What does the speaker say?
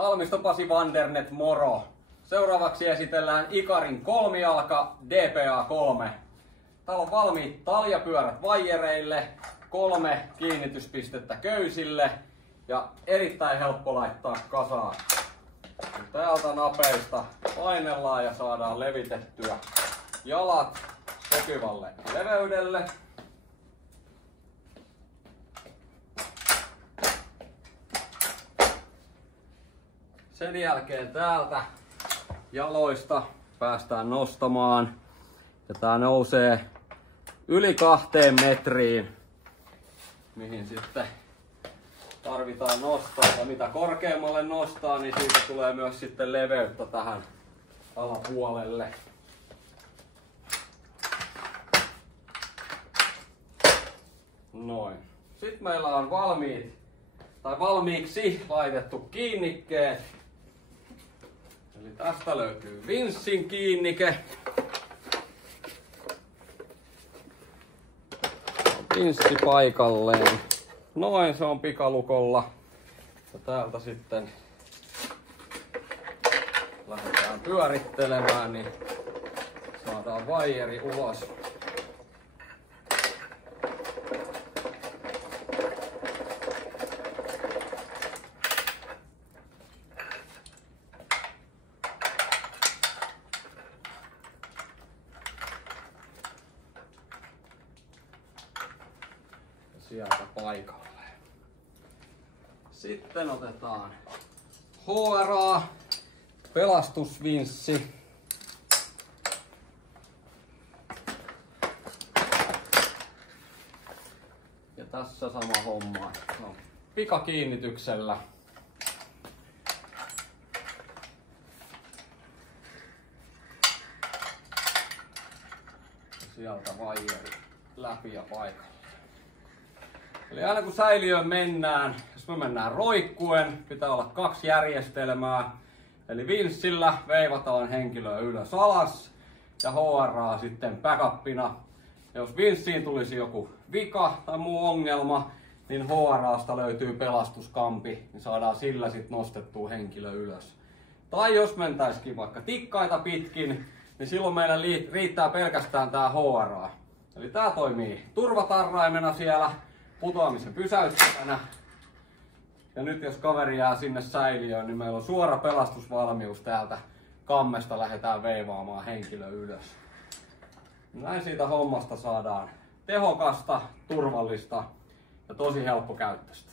Halmisto Pasi Vandernet, moro! Seuraavaksi esitellään Ikarin kolmijalka DPA 3. Täällä on valmiit taljapyörät vaijereille, 3 kiinnityspistettä köysille ja erittäin helppo laittaa kasaan. Täältä napeista painellaan ja saadaan levitettyä jalat sopivalle leveydelle. Sen jälkeen täältä jaloista päästään nostamaan ja tää nousee yli 2 metriin, mihin sitten tarvitaan nostaa. Ja mitä korkeammalle nostaa, niin siitä tulee myös sitten leveyttä tähän alapuolelle. Noin. Sitten meillä on valmiiksi laitettu kiinnikkeet. Eli tästä löytyy Vinssin kiinnike. Vinssi paikalleen. Noin, se on pikalukolla. Ja täältä sitten lähdetään pyörittelemään, niin saadaan vaijeri ulos. Sieltä paikalle. Sitten otetaan HRA, pelastusvinssi. Ja tässä sama homma. No, pikakiinnityksellä. Ja sieltä vaijeri läpi ja paikalle. Eli aina kun säiliöön mennään, jos me mennään roikkuen, pitää olla 2 järjestelmää. Eli vinssillä veivataan henkilöä ylös alas ja HRA sitten backupina. Ja jos vinssiin tulisi joku vika tai muu ongelma, niin HRAsta löytyy pelastuskampi, niin saadaan sillä sitten nostettua henkilö ylös. Tai jos mentäisikin vaikka tikkaita pitkin, niin silloin meillä riittää pelkästään tää HRA. Eli tää toimii turvatarraimena siellä putoamisen pysäyttäjänä. Ja nyt jos kaveri jää sinne säiliöön, niin meillä on suora pelastusvalmius täältä kammesta, lähdetään veivaamaan henkilö ylös. Näin siitä hommasta saadaan tehokasta, turvallista ja tosi helppokäyttöistä.